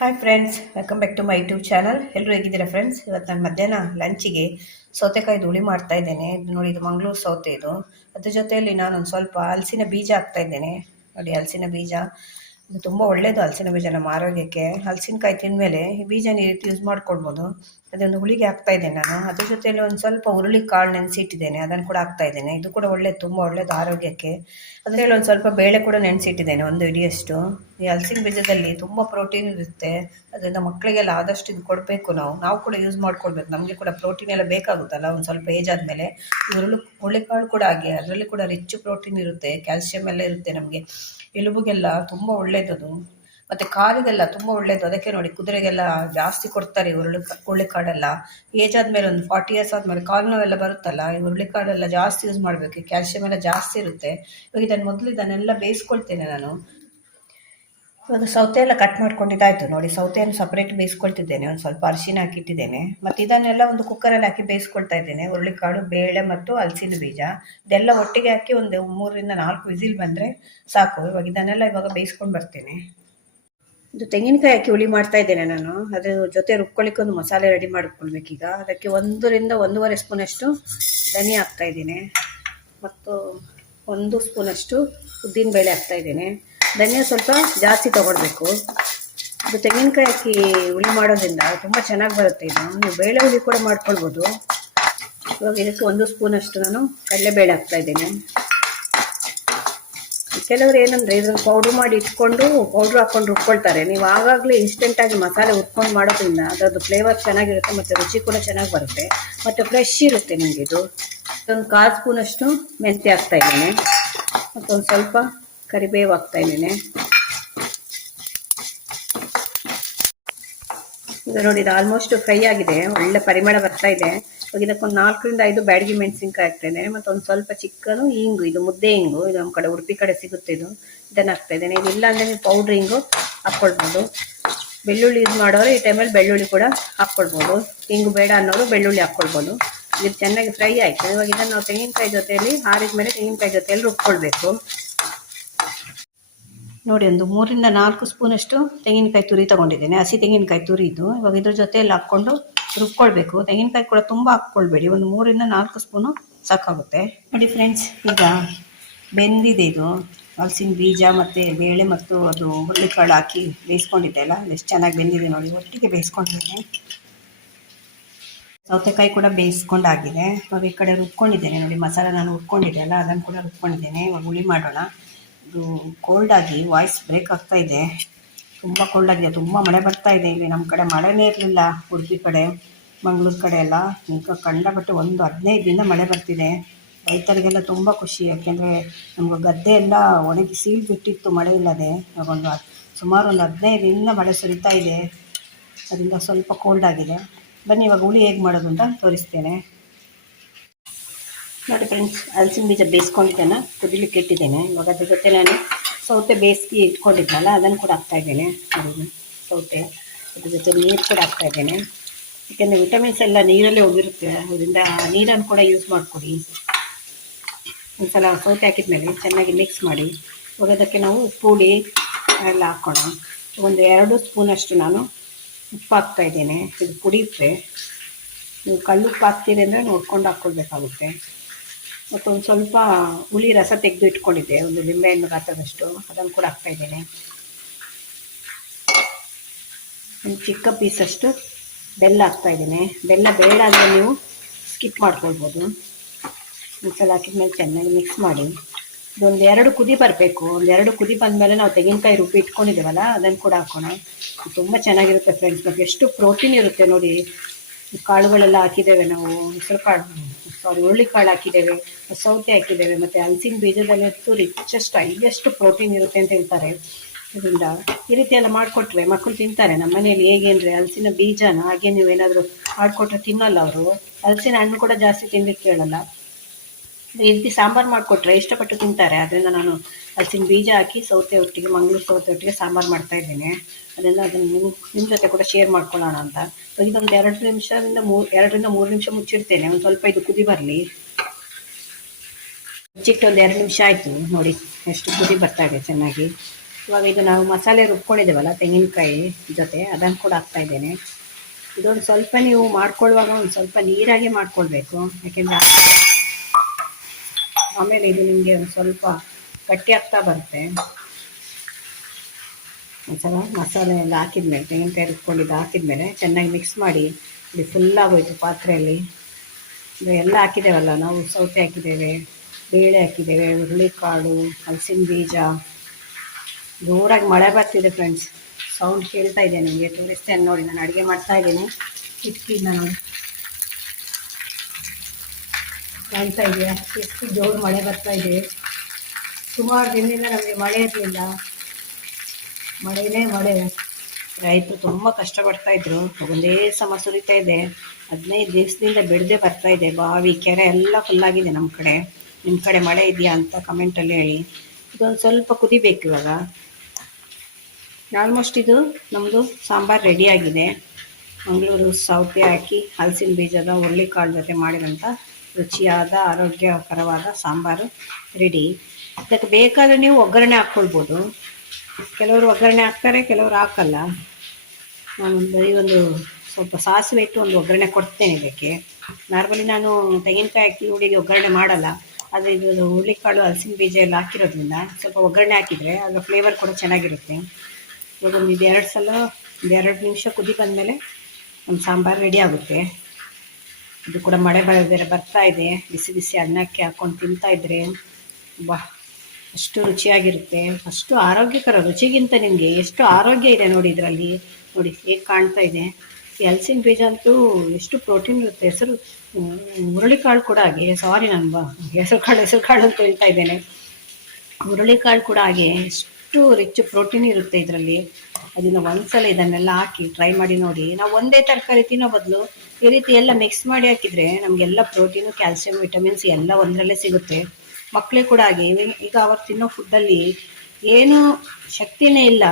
Hi friends, welcome back to my YouTube channel. ಎಲ್ಲರೂ ಹೇಗಿದ್ದೀರಾ friends? ಇವತ್ತು ನಾನು ಮಧ್ಯಾಹ್ನ ಲಂಚಿಗೆ ಸೌತೆಕಾಯಿ ಹುಳಿ ಮಾಡ್ತಾ ಇದ್ದೇನೆ. ಇದು ನೋಡಿ, ಇದು ಮಂಗಳೂರು ಸೌತೆ. ಇದು ಅದ್ರ ಜೊತೆಯಲ್ಲಿ ನಾನೊಂದು ಸ್ವಲ್ಪ ಹಲಸಿನ ಬೀಜ ಹಾಕ್ತಾ ಇದ್ದೇನೆ. ನೋಡಿ, ಹಲಸಿನ ಬೀಜ ಇದು ತುಂಬ ಒಳ್ಳೆಯದು. ಹಲಸಿನ ಬೀಜ ನಮ್ಮ ಆರೋಗ್ಯಕ್ಕೆ. ಹಲಸಿನಕಾಯಿ ತಿಂದಮೇಲೆ ಈ ಬೀಜನ ಈ ರೀತಿ ಯೂಸ್ ಮಾಡ್ಕೊಳ್ಬೋದು. ಅದೊಂದು ಹುಳಿಗೆ ಹಾಕ್ತಾ ಇದ್ದೇನೆ ನಾನು. ಅದ್ರ ಜೊತೆಯಲ್ಲಿ ಒಂದು ಸ್ವಲ್ಪ ಹುರುಳಿ ಕಾಳು ನೆನೆಸಿಟ್ಟಿದ್ದೇನೆ, ಅದನ್ನು ಕೂಡ ಹಾಕ್ತಾ ಇದ್ದೇನೆ. ಇದು ಕೂಡ ಒಳ್ಳೆಯದು, ತುಂಬ ಒಳ್ಳೆಯದು ಆರೋಗ್ಯಕ್ಕೆ. ಅದರಲ್ಲಿ ಒಂದು ಸ್ವಲ್ಪ ಬೇಳೆ ಕೂಡ ನೆನೆಸಿಟ್ಟಿದ್ದೇನೆ, ಒಂದು ಇಡಿಯಷ್ಟು. ಈ ಹಲಸಿನ ಬೀಜದಲ್ಲಿ ತುಂಬ ಪ್ರೋಟೀನ್ ಇರುತ್ತೆ. ಅದರಿಂದ ಮಕ್ಕಳಿಗೆಲ್ಲ ಆದಷ್ಟು ಇದು ಕೊಡಬೇಕು. ನಾವು ಕೂಡ ಯೂಸ್ ಮಾಡ್ಕೊಳ್ಬೇಕು. ನಮಗೆ ಕೂಡ ಪ್ರೋಟೀನ್ ಎಲ್ಲ ಬೇಕಾಗುತ್ತಲ್ಲ ಒಂದು ಸ್ವಲ್ಪ ಏಜ್ ಆದಮೇಲೆ. ಹುರುಳಿಕಾಳು ಕೂಡ ಹಾಗೆ, ಅದರಲ್ಲಿ ಕೂಡ ರಿಚ್ ಪ್ರೋಟೀನ್ ಇರುತ್ತೆ, ಕ್ಯಾಲ್ಸಿಯಂ ಎಲ್ಲ ಇರುತ್ತೆ. ನಮಗೆ ಎಲುಬುಗೆಲ್ಲ ತುಂಬ ಒಳ್ಳೆಯದು. ಮತ್ತು ಕಾಲಿಗೆಲ್ಲ ತುಂಬ ಒಳ್ಳೆಯದು. ಅದಕ್ಕೆ ನೋಡಿ, ಕುದುರೆಗೆಲ್ಲ ಜಾಸ್ತಿ ಕೊಡ್ತಾರೆ ಹುರುಳಿಕಾಳೆಲ್ಲ. ಏಜ್ ಆದಮೇಲೆ ಒಂದು 40 ಇಯರ್ಸ್ ಆದಮೇಲೆ ಕಾಲು ನೋವೆಲ್ಲ ಬರುತ್ತಲ್ಲ, ಈ ಹುರುಳಿಕಾಳೆಲ್ಲ ಜಾಸ್ತಿ ಯೂಸ್ ಮಾಡಬೇಕು. ಕ್ಯಾಲ್ಸಿಯಂ ಎಲ್ಲ ಜಾಸ್ತಿ ಇರುತ್ತೆ. ಇವಾಗ ಇದನ್ನೆಲ್ಲ ಬೇಯಿಸ್ಕೊಳ್ತೇನೆ ನಾನು. ಇವಾಗ ಸೌತೆ ಎಲ್ಲ ಕಟ್ ಮಾಡ್ಕೊಂಡಿದ್ದಾಯ್ತು. ನೋಡಿ, ಸೌತೆಯನ್ನು ಸಪ್ರೇಟ್ ಬೇಯಿಸ್ಕೊಳ್ತಿದ್ದೇನೆ. ಒಂದು ಸ್ವಲ್ಪ ಅರಿಶಿನ ಹಾಕಿಟ್ಟಿದ್ದೇನೆ. ಮತ್ತು ಇದನ್ನೆಲ್ಲ ಒಂದು ಕುಕ್ಕರಲ್ಲಿ ಹಾಕಿ ಬೇಯಿಸ್ಕೊಳ್ತಾ ಇದ್ದೇನೆ. ಹುರುಳಿಕಾಳು, ಬೇಳೆ ಮತ್ತು ಹಲಸಿನ ಬೀಜ ಇದೆಲ್ಲ ಒಟ್ಟಿಗೆ ಹಾಕಿ ಒಂದು 3 ರಿಂದ 4 ವಿಸಿಲ್ ಬಂದರೆ ಸಾಕು. ಇದನ್ನೆಲ್ಲ ಬೇಯಿಸ್ಕೊಂಡು ಬರ್ತೇನೆ. ಇದು ತೆಂಗಿನಕಾಯಿ ಹಾಕಿ ಹುಳಿ ಮಾಡ್ತಾ ಇದ್ದೇನೆ ನಾನು. ಅದ್ರ ಜೊತೆ ರುಬ್ಕೊಳ್ಳಿಕ್ಕೆ ಒಂದು ಮಸಾಲೆ ರೆಡಿ ಮಾಡ್ಕೊಳ್ಬೇಕೀಗ. ಅದಕ್ಕೆ 1 ರಿಂದ 1.5 ಸ್ಪೂನಷ್ಟು ಧನಿಯಾ ಹಾಕ್ತಾ ಇದ್ದೀನಿ. ಮತ್ತು 1 ಸ್ಪೂನಷ್ಟು ಉದ್ದಿನಬೇಳೆ ಹಾಕ್ತಾ ಇದ್ದೇನೆ. ಧನಿಯಾ ಸ್ವಲ್ಪ ಜಾಸ್ತಿ ತೊಗೊಳ್ಬೇಕು. ಇದು ತೆಂಗಿನಕಾಯಿ ಹಾಕಿ ಹುಳಿ ಮಾಡೋದ್ರಿಂದ ತುಂಬ ಚೆನ್ನಾಗಿ ಬರುತ್ತೆ. ಇದು ನೀವು ಬೇಳೆ ಹುಳಿ ಕೂಡ ಮಾಡ್ಕೊಳ್ಬೋದು. ಇವಾಗ ಇದಕ್ಕೆ 1 ಸ್ಪೂನಷ್ಟು ನಾನು ಕಡಲೆಬೇಳೆ ಹಾಕ್ತಾ ಇದ್ದೇನೆ. ಕೆಲವರು ಏನಂದರೆ ಇದನ್ನು ಪೌಡ್ರ್ ಮಾಡಿ ಇಟ್ಕೊಂಡು ಪೌಡ್ರ್ ಹಾಕ್ಕೊಂಡು ರುಬ್ಕೊಳ್ತಾರೆ. ನೀವು ಆಗಾಗಲೇ ಇನ್ಸ್ಟೆಂಟಾಗಿ ಮಸಾಲೆ ಹುರ್ಕೊಂಡು ಮಾಡೋದ್ರಿಂದ ಅದರದ್ದು ಫ್ಲೇವರ್ ಚೆನ್ನಾಗಿರುತ್ತೆ ಮತ್ತು ರುಚಿ ಕೂಡ ಚೆನ್ನಾಗಿ ಬರುತ್ತೆ ಮತ್ತು ಫ್ರೆಶ್ ಇರುತ್ತೆ ನಿಮಗೆ. ಇದು ಒಂದು 1/4 ಸ್ಪೂನಷ್ಟು ಮೆಂತ್ಯ ಹಾಕ್ತಾ ಇದ್ದೇನೆ. ಮತ್ತೊಂದು ಸ್ವಲ್ಪ ಕರಿಬೇವು ಹಾಕ್ತಾ ಇದ್ದೇನೆ. ಈಗ ನೋಡಿ, ಇದು ಆಲ್ಮೋಸ್ಟ್ ಫ್ರೈ ಆಗಿದೆ, ಒಳ್ಳೆ ಪರಿಮಳ ಬರ್ತಾ ಇದೆ. ಇವಾಗ ಇದಕ್ಕೊಂದು 4 ರಿಂದ 5 ಬ್ಯಾಡಗಿ ಮೆಣಸಿನ್ಕಾಯಿ ಹಾಕ್ತಾ ಇದ್ದೇನೆ. ಮತ್ತು ಒಂದು ಸ್ವಲ್ಪ ಚಿಕ್ಕನು ಇಂಗು, ಇದು ಮುದ್ದೆ ಇಂಗು, ಇದು ನಮ್ಮ ಕಡೆ ಉಡುಪಿ ಕಡೆ ಸಿಗುತ್ತೆ. ಇದನ್ನು ಹಾಕ್ತಾ ಇದ್ದೇನೆ. ಇದಿಲ್ಲ ಅಂದರೆ ನೀವು ಪೌಡ್ರ್ ಇಂಗು ಹಾಕ್ಕೊಳ್ಬೋದು. ಬೆಳ್ಳುಳ್ಳಿ ಯೂಸ್ ಮಾಡೋರು ಈ ಟೈಮಲ್ಲಿ ಬೆಳ್ಳುಳ್ಳಿ ಕೂಡ ಹಾಕ್ಕೊಳ್ಬೋದು. ಇಂಗು ಬೇಡ ಅನ್ನೋರು ಬೆಳ್ಳುಳ್ಳಿ ಹಾಕ್ಕೊಳ್ಬೋದು. ಇದು ಚೆನ್ನಾಗಿ ಫ್ರೈ ಆಯಿತು. ಇವಾಗ ಇದನ್ನು ನಾವು ತೆಂಗಿನಕಾಯಿ ಜೊತೆಯಲ್ಲಿ ಆರಿದ ಮೇಲೆ ತೆಂಗಿನಕಾಯಿ ಜೊತೆಯಲ್ಲಿ ರುಬ್ಕೊಳ್ಬೇಕು. ನೋಡಿ, ಒಂದು 3 ರಿಂದ 4 ಸ್ಪೂನಷ್ಟು ತೆಂಗಿನಕಾಯಿ ತುರಿ ತೊಗೊಂಡಿದ್ದೇನೆ, ಹಸಿ ತೆಂಗಿನಕಾಯಿ ತುರಿದು. ಇವಾಗ ಇದ್ರ ಜೊತೆಯಲ್ಲಿ ಹಾಕ್ಕೊಂಡು ರುಬ್ಕೊಳ್ಬೇಕು. ತೆಂಗಿನಕಾಯಿ ಕೂಡ ತುಂಬ ಹಾಕ್ಕೊಳ್ಬೇಡಿ, ಒಂದು 3 ರಿಂದ 4 ಸ್ಪೂನು ಸಾಕಾಗುತ್ತೆ. ನೋಡಿ ಫ್ರೆಂಡ್ಸ್, ಈಗ ಬೆಂದಿದೆ ಇದು ಹಲಸಿನ ಬೀಜ ಮತ್ತು ಬೇಳೆ ಮತ್ತು ಅದು ಹುರುಳಿಕಾಳು ಹಾಕಿ ಬೇಯಿಸ್ಕೊಂಡಿದ್ದೆ ಅಲ್ಲ, ಎಷ್ಟು ಚೆನ್ನಾಗಿ ಬೆಂದಿದೆ ನೋಡಿ. ಒಟ್ಟಿಗೆ ಬೇಯಿಸ್ಕೊಂಡಿದ್ದೇನೆ. ಸೌತೆಕಾಯಿ ಕೂಡ ಬೇಯಿಸ್ಕೊಂಡಾಗಿದೆ. ಇವಾಗ ಈ ಕಡೆ ರುಬ್ಕೊಂಡಿದ್ದೇನೆ ನೋಡಿ, ಮಸಾಲೆ ನಾನು ಹುರ್ಕೊಂಡಿದ್ದೆ ಅಲ್ಲ, ಅದನ್ನು ಕೂಡ ರುಬ್ಕೊಂಡಿದ್ದೇನೆ. ಇವಾಗ ಹುಳಿ ಮಾಡೋಣ. ಇದು ಕೋಲ್ಡ್ ಆಗಿ ವಾಯ್ಸ್ ಬ್ರೇಕ್ ಆಗ್ತಾ ಇದೆ, ತುಂಬ ಕೋಲ್ಡ್ ಆಗಿದೆ. ತುಂಬ ಮಳೆ ಬರ್ತಾ ಇದೆ. ಇಲ್ಲಿ ನಮ್ಮ ಕಡೆ ಮಳೆನೇ ಇರಲಿಲ್ಲ, ಉಡುಪಿ ಕಡೆ ಮಂಗಳೂರು ಕಡೆ ಎಲ್ಲ. ಈಗ ಕಂಡಪಟ್ಟು ಒಂದು 15 ದಿನ ಮಳೆ ಬರ್ತಿದೆ. ರೈತರಿಗೆಲ್ಲ ತುಂಬ ಖುಷಿ, ಯಾಕೆಂದರೆ ನಮ್ಗೆ ಗದ್ದೆ ಎಲ್ಲ ಒಣಗಿ ಸೀಳು ಬಿಟ್ಟಿತ್ತು ಮಳೆ ಇಲ್ಲದೆ. ಇವಾಗ ಸುಮಾರು ಒಂದು 15 ದಿನ ಮಳೆ ಸುರಿತಾ ಇದೆ. ಅದರಿಂದ ಸ್ವಲ್ಪ ಕೋಲ್ಡ್ ಆಗಿದೆ. ಬನ್ನಿ ಇವಾಗ ಹುಳಿ ಹೇಗೆ ಮಾಡೋದು ಅಂತ ತೋರಿಸ್ತೇನೆ. ನೋಡಿ ಫ್ರೆಂಡ್ಸ್, ಹಲಸಿನ ಬೀಜ ಬೇಯಿಸ್ಕೊಂಡಿದ್ದೇನೆ, ಕುದಿಲಿಕ್ಕೆ ಇಟ್ಟಿದ್ದೇನೆ. ಇವಾಗ ಅದ್ರ ಜೊತೆ ನಾನು ಸೌತೆ ಬೇಯಿಸಿ ಇಟ್ಕೊಂಡಿದ್ನಲ್ಲ, ಅದನ್ನು ಕೂಡ ಹಾಕ್ತಾಯಿದ್ದೇನೆ. ನೋಡಿ, ಸೌತೆ ಅದ್ರ ಜೊತೆ ನೀರು ಕೂಡ ಹಾಕ್ತಾಯಿದ್ದೇನೆ. ಯಾಕೆಂದರೆ ವಿಟಮಿನ್ಸ್ ಎಲ್ಲ ನೀರಲ್ಲೇ ಹೋಗಿರುತ್ತೆ. ಅದರಿಂದ ನೀರನ್ನು ಕೂಡ ಯೂಸ್ ಮಾಡಿಕೊಡಿ. ಒಂದು ಸಲ ಸೌತೆ ಹಾಕಿದ್ಮೇಲೆ ಚೆನ್ನಾಗಿ ಮಿಕ್ಸ್ ಮಾಡಿ. ಇವಾಗ ಅದಕ್ಕೆ ನಾವು ಉಪ್ಪು ಹುಳಿ ಎಲ್ಲ ಹಾಕೋಣ. ಒಂದು 2 ಸ್ಪೂನಷ್ಟು ನಾನು ಉಪ್ಪು ಹಾಕ್ತಾಯಿದ್ದೇನೆ. ಇದು ಪುಡಿಯುತ್ತೆ. ನೀವು ಕಲ್ಲುಪ್ಪು ಹಾಕ್ತೀರಿ ಅಂದರೆ ನೋಡ್ಕೊಂಡು ಹಾಕ್ಕೊಳ್ಬೇಕಾಗುತ್ತೆ. ಮತ್ತು ಒಂದು ಸ್ವಲ್ಪ ಹುಳಿ ರಸ ತೆಗೆದು ಇಟ್ಕೊಂಡಿದ್ದೆ, ಒಂದು ಲಿಂಬೆಹಣ್ಣು ಗಾತ್ರದಷ್ಟು, ಅದನ್ನು ಕೂಡ ಹಾಕ್ತಾಯಿದ್ದೇನೆ. ಒಂದು ಚಿಕ್ಕ ಪೀಸಷ್ಟು ಬೆಲ್ಲ ಹಾಕ್ತಾಯಿದ್ದೇನೆ. ಬೆಲ್ಲ ಬೇಡ ಅಂದರೆ ನೀವು ಸ್ಕಿಪ್ ಮಾಡ್ಕೊಳ್ಬೋದು. ಒಂದು ಸಲ ಹಾಕಿದ್ಮೇಲೆ ಚೆನ್ನಾಗಿ ಮಿಕ್ಸ್ ಮಾಡಿ. ಇದೊಂದು 2 ಕುದಿ ಬರಬೇಕು. ಒಂದು 2 ಕುದಿ ಬಂದಮೇಲೆ ನಾವು ತೆಂಗಿನಕಾಯಿ ರುಬ್ಬಿ ಇಟ್ಕೊಂಡಿದ್ದೇವಲ್ಲ, ಅದನ್ನು ಕೂಡ ಹಾಕೋಣ. ತುಂಬ ಚೆನ್ನಾಗಿರುತ್ತೆ ಫ್ರೆಂಡ್ಸ್. ಮತ್ತು ಎಷ್ಟು ಪ್ರೋಟೀನ್ ಇರುತ್ತೆ ನೋಡಿ. ಕಾಳುಗಳೆಲ್ಲ ಹಾಕಿದ್ದೇವೆ ನಾವು, ಹುರುಳಿಕಾಳು ಹಾಕಿದ್ದೇವೆ, ಸೌತೆ ಹಾಕಿದ್ದೇವೆ, ಮತ್ತು ಹಲಸಿನ ಬೀಜದಲ್ಲಂತೂ ಹೈಯೆಸ್ಟ್ ಪ್ರೋಟೀನ್ ಇರುತ್ತೆ ಅಂತ ಹೇಳ್ತಾರೆ. ಇದರಿಂದ ಈ ರೀತಿ ಎಲ್ಲ ಮಾಡಿಕೊಟ್ರೆ ಮಕ್ಕಳು ತಿಂತಾರೆ. ನಮ್ಮ ಮನೆಯಲ್ಲಿ ಹೇಗೆ ಅಂದರೆ, ಹಲಸಿನ ಬೀಜನ ಹಾಗೆ ನೀವೇನಾದರೂ ಮಾಡಿಕೊಟ್ರೆ ತಿನ್ನಲ್ಲ ಅವರು. ಹಲಸಿನ ಹಣ್ಣು ಕೂಡ ಜಾಸ್ತಿ ತಿನ್ನಲಿಕ್ಕೆ ಕೇಳಲ್ಲ. ಈ ರೀತಿ ಸಾಂಬಾರು ಮಾಡಿಕೊಟ್ರೆ ಇಷ್ಟಪಟ್ಟು ತಿಂತಾರೆ. ಆದ್ದರಿಂದ ನಾನು ಹಲಸಿನ ಬೀಜ ಹಾಕಿ ಸೌತೆ ಒಟ್ಟಿಗೆ, ಮಂಗಳೂರು ಸೌತೆ ಒಟ್ಟಿಗೆ ಸಾಂಬಾರು ಮಾಡ್ತಾಯಿದ್ದೇನೆ. ಅದನ್ನು ನಿಮ್ಮ ಜೊತೆ ಕೂಡ ಶೇರ್ ಮಾಡ್ಕೊಳ್ಳೋಣ ಅಂತ. ಇದೊಂದು 2 ರಿಂದ 3 ನಿಮಿಷ ಮುಚ್ಚಿಡ್ತೇನೆ. ಒಂದು ಸ್ವಲ್ಪ ಇದು ಕುದಿ ಬರಲಿ. ಮುಚ್ಚಿಟ್ಟು ಒಂದು 2 ನಿಮಿಷ ಆಯಿತು ನೋಡಿ, ಎಷ್ಟು ಕುದಿ ಬರ್ತಾ ಇದೆ ಚೆನ್ನಾಗಿ. ಇವಾಗ ಇದು ನಾವು ಮಸಾಲೆ ರುಬ್ಕೊಂಡಿದ್ದೇವಲ್ಲ ತೆಂಗಿನಕಾಯಿ ಜೊತೆ ಅದನ್ನು ಕೂಡ ಹಾಕ್ತಾಯಿದ್ದೇನೆ. ಇದೊಂದು ಸ್ವಲ್ಪ ನೀವು ಮಾಡ್ಕೊಳ್ಳುವಾಗ ಒಂದು ಸ್ವಲ್ಪ ನೀರಾಗೆ ಮಾಡ್ಕೊಳ್ಬೇಕು, ಯಾಕೆಂದರೆ ಆಮೇಲೆ ಇದು ನಿಮಗೆ ಒಂದು ಸ್ವಲ್ಪ ಗಟ್ಟಿ ಆಗ್ತಾ ಬರುತ್ತೆ. ಒಂದ್ಸಲ ಮಸಾಲೆ ಎಲ್ಲ ಹಾಕಿದ್ಮೇಲೆ ತೆಂಗಿನಕಾಯಿ ರುಬ್ಕೊಂಡಿದ್ದು ಹಾಕಿದ್ಮೇಲೆ ಚೆನ್ನಾಗಿ ಮಿಕ್ಸ್ ಮಾಡಿ ಇದು ಫುಲ್ಲಾಗೋಯ್ತು ಪಾತ್ರೆಯಲ್ಲಿ. ಇದು ಎಲ್ಲ ಹಾಕಿದ್ದೇವಲ್ಲ, ನಾವು ಸೌತೆ ಹಾಕಿದ್ದೇವೆ, ಬೇಳೆ ಹಾಕಿದ್ದೇವೆ, ಹುರುಳಿಕಾಳು, ಹಲಸಿನ ಬೀಜ. ಜೋರಾಗಿ ಮಳೆ ಬರ್ತಿದೆ ಫ್ರೆಂಡ್ಸ್, ಸೌಂಡ್ ಕೇಳ್ತಾ ಇದೆ ನಿಮಗೆ, ತೋರಿಸ್ತೇನೆ ನೋಡಿ. ನಾನು ಅಡುಗೆ ಮಾಡ್ತಾ ಇದ್ದೀನಿ, ಕಿಟಕಿಯಿಂದ ನೋಡಿ ಕಾಣ್ತಾ ಇದೆಯಾ ಎಷ್ಟು ಜೋರು ಮಳೆ ಬರ್ತಾ ಇದೆ. ಸುಮಾರು ದಿನದಿಂದ ನಮಗೆ ಮಳೆ ಇರಲಿಲ್ಲ, ಮಳೆನೇ ಮಳೆ. ರೈತರು ತುಂಬ ಕಷ್ಟಪಡ್ತಾ ಇದ್ರು, ಒಂದೇ ಸಮ ಸುರಿತಾ ಇದೆ. 15 ದಿವಸದಿಂದ ಬಿಡದೆ ಬರ್ತಾ ಇದೆ. ಬಾವಿ ಕೆರೆ ಎಲ್ಲ ಫುಲ್ಲಾಗಿದೆ ನಮ್ಮ ಕಡೆ. ನಿಮ್ಮ ಕಡೆ ಮಳೆ ಇದೆಯಾ ಅಂತ ಕಮೆಂಟಲ್ಲಿ ಹೇಳಿ. ಇದೊಂದು ಸ್ವಲ್ಪ ಕುದಿಬೇಕು ಇವಾಗ. ಆಲ್ಮೋಸ್ಟ್ ಇದು ನಮ್ಮದು ಸಾಂಬಾರು ರೆಡಿಯಾಗಿದೆ. ಮಂಗಳೂರು ಸೌತೆ ಹಾಕಿ ಹಲಸಿನ ಬೀಜದ ಹುರುಳಿಕಾಳು ಜೊತೆ ಮಾಡಿದಂಥ ರುಚಿಯಾದ ಆರೋಗ್ಯಕರವಾದ ಸಾಂಬಾರು ರೆಡಿ. ಇದಕ್ಕೆ ಬೇಕಾದರೆ ನೀವು ಒಗ್ಗರಣೆ ಹಾಕ್ಕೊಳ್ಬೋದು. ಕೆಲವರು ಒಗ್ಗರಣೆ ಹಾಕ್ತಾರೆ, ಕೆಲವರು ಹಾಕಲ್ಲ. ನಾನು ಬರೀ ಒಂದು ಸ್ವಲ್ಪ ಸಾಸಿವೆ ಇಟ್ಟು ಒಂದು ಒಗ್ಗರಣೆ ಕೊಡ್ತೇನೆ ಇದಕ್ಕೆ. ನಾರ್ಮಲಿ ನಾನು ತೆಂಗಿನಕಾಯಿ ಹಾಕಿ ಹುಳಿಗೆ ಒಗ್ಗರಣೆ ಮಾಡಲ್ಲ, ಆದರೆ ಇದು ಹುರುಳಿಕಾಳು ಹಲಸಿನ ಬೀಜ ಎಲ್ಲ ಹಾಕಿರೋದ್ರಿಂದ ಸ್ವಲ್ಪ ಒಗ್ಗರಣೆ ಹಾಕಿದರೆ ಅದರ ಫ್ಲೇವರ್ ಕೂಡ ಚೆನ್ನಾಗಿರುತ್ತೆ. ಇವಾಗ ಒಂದು 2 ನಿಮಿಷ ಕುದಿ ಬಂದಮೇಲೆ ನಮ್ಮ ಸಾಂಬಾರು ರೆಡಿ ಆಗುತ್ತೆ. ಇದು ಕೂಡ ಮಳೆ ಬೇರೆ ಬರ್ತಾ ಇದೆ, ಬಿಸಿ ಬಿಸಿ ಅನ್ನಕ್ಕೆ ಹಾಕ್ಕೊಂಡು ತಿಂತಾ ಇದ್ದರೆ ಬಾ ಅಷ್ಟು ರುಚಿಯಾಗಿರುತ್ತೆ, ಅಷ್ಟು ಆರೋಗ್ಯಕರ. ರುಚಿಗಿಂತ ನಿಮಗೆ ಎಷ್ಟು ಆರೋಗ್ಯ ಇದೆ ನೋಡಿ ಇದರಲ್ಲಿ. ನೋಡಿ ಹೇಗೆ ಕಾಣ್ತಾ ಇದೆ. ಈ ಹಲಸಿನ ಬೀಜ ಅಂತೂ ಎಷ್ಟು ಪ್ರೋಟೀನ್ ಇರುತ್ತೆ. ಹುರುಳಿಕಾಳು ಕೂಡ ಹಾಗೆ, ಸಾರಿ ನಾನು ಹೆಸರು ಕಾಳು ಅಂತ ಹೇಳ್ತಾ ಇದ್ದೇನೆ. ಹುರುಳಿಕಾಳು ಕೂಡ ಹಾಗೆ ಎಷ್ಟು ರಿಚ್ ಪ್ರೋಟೀನ್ ಇರುತ್ತೆ ಇದರಲ್ಲಿ. ಅದನ್ನು ಒಂದ್ಸಲ ಇದನ್ನೆಲ್ಲ ಹಾಕಿ ಟ್ರೈ ಮಾಡಿ ನೋಡಿ. ನಾವು ಒಂದೇ ತರಕಾರಿ ತಿನ್ನೋ ಬದಲು ಈ ರೀತಿ ಎಲ್ಲ ಮಿಕ್ಸ್ ಮಾಡಿ ಹಾಕಿದರೆ ನಮಗೆಲ್ಲ ಪ್ರೋಟೀನು, ಕ್ಯಾಲ್ಸಿಯಂ, ವಿಟಮಿನ್ಸ್ ಎಲ್ಲ ಒಂದರಲ್ಲೇ ಸಿಗುತ್ತೆ. ಮಕ್ಕಳಿಗೆ ಕೂಡ ಹಾಗೆ. ಈಗ ಅವ್ರು ತಿನ್ನೋ ಫುಡ್ಡಲ್ಲಿ ಏನೂ ಶಕ್ತಿನೇ ಇಲ್ಲ.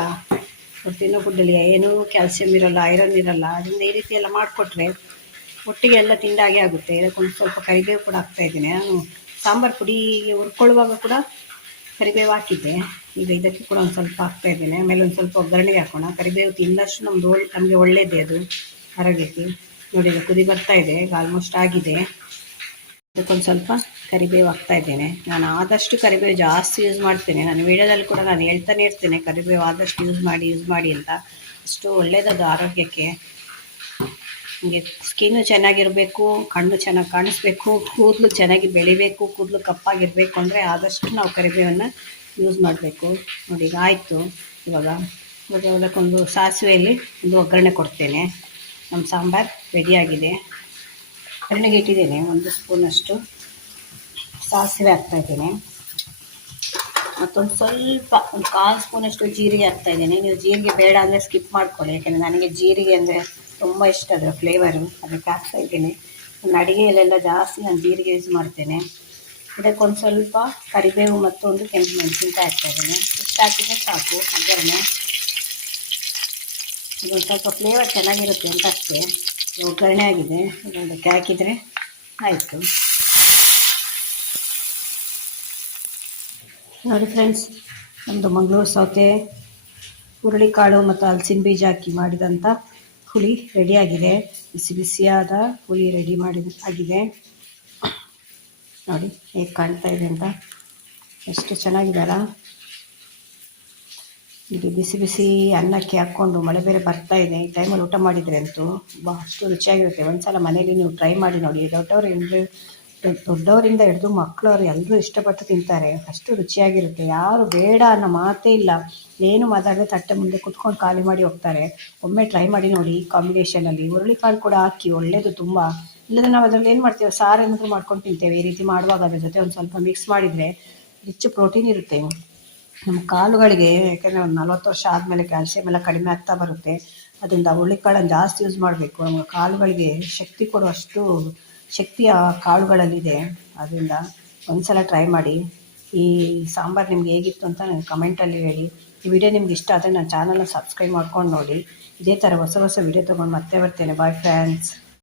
ಅವ್ರು ತಿನ್ನೋ ಫುಡ್ಡಲ್ಲಿ ಏನೂ ಕ್ಯಾಲ್ಸಿಯಂ ಇರೋಲ್ಲ, ಐರನ್ ಇರೋಲ್ಲ. ಅದರಿಂದ ಈ ರೀತಿ ಎಲ್ಲ ಮಾಡಿಕೊಟ್ರೆ ಒಟ್ಟಿಗೆ ಎಲ್ಲ ತಿಂದಾಗೆ ಆಗುತ್ತೆ. ಇದಕ್ಕೊಂದು ಸ್ವಲ್ಪ ಕರಿಬೇವು ಕೂಡ ಹಾಕ್ತಾಯಿದ್ದೀನಿ. ನಾನು ಸಾಂಬಾರು ಪುಡಿ ಹುರ್ಕೊಳ್ಳುವಾಗ ಕೂಡ ಕರಿಬೇವು ಹಾಕಿದ್ದೆ. ಈಗ ಇದಕ್ಕೆ ಕೂಡ ಒಂದು ಸ್ವಲ್ಪ ಹಾಕ್ತಾಯಿದ್ದೇನೆ. ಆಮೇಲೆ ಒಂದು ಸ್ವಲ್ಪ ಒಗ್ಗರಣೆಗೆ ಹಾಕೋಣ. ಕರಿಬೇವು ತಿಂದಷ್ಟು ನಮಗೆ ಒಳ್ಳೆಯದೇ ಅದು ಆರೋಗ್ಯಕ್ಕೆ. ನೋಡಿ ಈಗ ಕುದಿ ಬರ್ತಾ ಇದೆ, ಈಗ ಆಲ್ಮೋಸ್ಟ್ ಆಗಿದೆ. ಅದಕ್ಕೊಂದು ಸ್ವಲ್ಪ ಕರಿಬೇವು ಹಾಕ್ತಾಯಿದ್ದೇನೆ. ನಾನು ಆದಷ್ಟು ಕರಿಬೇವು ಜಾಸ್ತಿ ಯೂಸ್ ಮಾಡ್ತೇನೆ. ನಾನು ವೀಡಿಯೋದಲ್ಲಿ ಕೂಡ ನಾನು ಹೇಳ್ತಾನೆ ಇರ್ತೇನೆ, ಕರಿಬೇವು ಆದಷ್ಟು ಯೂಸ್ ಮಾಡಿ ಅಂತ. ಅಷ್ಟು ಒಳ್ಳೆಯದದು ಆರೋಗ್ಯಕ್ಕೆ. ನಿಮಗೆ ಸ್ಕಿನ್ನು ಚೆನ್ನಾಗಿರಬೇಕು, ಕಣ್ಣು ಚೆನ್ನಾಗಿ ಕಾಣಿಸ್ಬೇಕು, ಕೂದಲು ಚೆನ್ನಾಗಿ ಬೆಳಿಬೇಕು, ಕೂದಲು ಕಪ್ಪಾಗಿರಬೇಕು ಅಂದರೆ ಆದಷ್ಟು ನಾವು ಕರಿಬೇವನ್ನು ಯೂಸ್ ಮಾಡಬೇಕು. ನೋಡಿ ಈಗ ಆಯಿತು. ಇವಾಗ ಅದಕ್ಕೊಂದು ಸಾಸಿವೆಯಲ್ಲಿ ಒಂದು ಒಗ್ಗರಣೆ ಕೊಡ್ತೇನೆ. ನಮ್ಮ ಸಾಂಬಾರು ರೆಡಿಯಾಗಿದೆ. ಒಗ್ಗರಣೆಗೆ ಇಟ್ಟಿದ್ದೇನೆ. 1 ಸ್ಪೂನಷ್ಟು ಸಾಸಿವೆ ಹಾಕ್ತಾಯಿದ್ದೇನೆ. ಮತ್ತೊಂದು ಸ್ವಲ್ಪ ಒಂದು 1/4 ಸ್ಪೂನಷ್ಟು ಜೀರಿಗೆ ಹಾಕ್ತಾಯಿದ್ದೇನೆ. ನೀವು ಜೀರಿಗೆ ಬೇಡ ಅಂದರೆ ಸ್ಕಿಪ್ ಮಾಡ್ಕೊಳ್ಳಿ, ಯಾಕೆಂದರೆ ನನಗೆ ಜೀರಿಗೆ ಅಂದರೆ ತುಂಬ ಇಷ್ಟ, ಅದರ ಫ್ಲೇವರು. ಅದಕ್ಕೆ ಹಾಕ್ತಾಯಿದ್ದೇನೆ. ನನ್ನ ಅಡುಗೆಯಲ್ಲೆಲ್ಲ ಜಾಸ್ತಿ ನಾನು ಜೀರಿಗೆ ಯೂಸ್ ಮಾಡ್ತೇನೆ. ಇದಕ್ಕೊಂದು ಸ್ವಲ್ಪ ಕರಿಬೇವು ಮತ್ತು ಒಂದು ಕೆಂಪು ಮೆಣಸಿನ್ಕಾಯಿ ಹಾಕ್ತಾಯಿದ್ದೇನೆ. ಇಷ್ಟು ಹಾಕಿದರೆ ಸಾಕು ಒಗ್ಗರಣೆ. ಇದೊಂದು ಸ್ವಲ್ಪ ಫ್ಲೇವರ್ ಚೆನ್ನಾಗಿರುತ್ತೆ ಅಂತ ಅಷ್ಟೇ. ಒಗ್ಗರಣೆ ಆಗಿದೆ, ಇದಕ್ಕೆ ಹಾಕಿದರೆ ಆಯಿತು. ನೋಡಿ ಫ್ರೆಂಡ್ಸ್, ನಮ್ಮದು ಮಂಗಳೂರು ಸೌತೆ, ಹುರುಳಿಕಾಳು ಮತ್ತು ಹಲಸಿನ ಬೀಜ ಹಾಕಿ ಮಾಡಿದಂಥ ಹುಳಿ ರೆಡಿಯಾಗಿದೆ. ಬಿಸಿ ಬಿಸಿಯಾದ ಹುಳಿ ಆಗಿದೆ. ನೋಡಿ ಹೇಗೆ ಕಾಣ್ತಾ ಇದೆ ಅಂತ, ಎಷ್ಟು ಚೆನ್ನಾಗಿದೆಯಲ್ಲ. ಇದು ಬಿಸಿ ಬಿಸಿ ಅನ್ನಕ್ಕೆ ಹಾಕ್ಕೊಂಡು, ಮಳೆ ಬೇರೆ ಬರ್ತಾ ಇದೆ, ಈ ಟೈಮಲ್ಲಿ ಊಟ ಮಾಡಿದರೆ ಅಂತೂ ಅಷ್ಟು ರುಚಿಯಾಗಿರುತ್ತೆ. ಒಂದ್ಸಲ ಮನೇಲಿ ನೀವು ಟ್ರೈ ಮಾಡಿ ನೋಡಿ. ದೊಡ್ಡವರಿಂದ ಹಿಡಿದು ಮಕ್ಕಳವರು ಎಲ್ಲರೂ ಇಷ್ಟಪಟ್ಟು ತಿಂತಾರೆ. ಅಷ್ಟು ರುಚಿಯಾಗಿರುತ್ತೆ. ಯಾರು ಬೇಡ ಅನ್ನೋ ಮಾತೇ ಇಲ್ಲ. ಏನು ಮಾತಾಡದೆ ತಟ್ಟೆ ಮುಂದೆ ಕುತ್ಕೊಂಡು ಖಾಲಿ ಮಾಡಿ ಹೋಗ್ತಾರೆ. ಒಮ್ಮೆ ಟ್ರೈ ಮಾಡಿ ನೋಡಿ. ಕಾಂಬಿನೇಷನಲ್ಲಿ ಹುರುಳಿಕಾಳು ಕೂಡ ಹಾಕಿ, ಒಳ್ಳೆಯದು ತುಂಬ. ಇಲ್ಲದ್ರೆ ನಾವು ಅದರಲ್ಲಿ ಏನು ಮಾಡ್ತೇವೆ, ಸಾರು ಏನಾದರೂ ಮಾಡ್ಕೊಂಡು ತಿಂತೇವೆ. ಈ ರೀತಿ ಮಾಡುವಾಗ ಅದ್ರ ಜೊತೆ ಒಂದು ಸ್ವಲ್ಪ ಮಿಕ್ಸ್ ಮಾಡಿದರೆ ರಿಚ್ ಪ್ರೋಟೀನ್ ಇರುತ್ತೆ ನಮ್ಮ ಕಾಲುಗಳಿಗೆ. ಯಾಕೆಂದರೆ ಒಂದು 40 ವರ್ಷ ಆದಮೇಲೆ ಕ್ಯಾಲ್ಸಿಯಂ ಎಲ್ಲ ಕಡಿಮೆ ಆಗ್ತಾ ಬರುತ್ತೆ. ಅದರಿಂದ ಹುರುಳಿಕಾಳನ್ನು ಜಾಸ್ತಿ ಯೂಸ್ ಮಾಡಬೇಕು. ನಮ್ಮ ಕಾಲುಗಳಿಗೆ ಶಕ್ತಿ ಕೊಡುವಷ್ಟು ಶಕ್ತಿಯ ಕಾಳುಗಳಲ್ಲಿದೆ. ಅದರಿಂದ ಒಂದ್ಸಲ ಟ್ರೈ ಮಾಡಿ. ಈ ಸಾಂಬಾರು ನಿಮ್ಗೆ ಹೇಗಿತ್ತು ಅಂತ ನನಗೆ ಕಮೆಂಟಲ್ಲಿ ಹೇಳಿ. ಈ ವಿಡಿಯೋ ನಿಮ್ಗೆ ಇಷ್ಟ ಆದರೆ ನನ್ನ ಚಾನಲ್ನ ಸಬ್ಸ್ಕ್ರೈಬ್ ಮಾಡ್ಕೊಂಡು ನೋಡಿ. ಇದೇ ಥರ ಹೊಸ ವಿಡಿಯೋ ತೊಗೊಂಡು ಮತ್ತೆ ಬರ್ತೇನೆ. Bye friends.